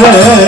Hare Hare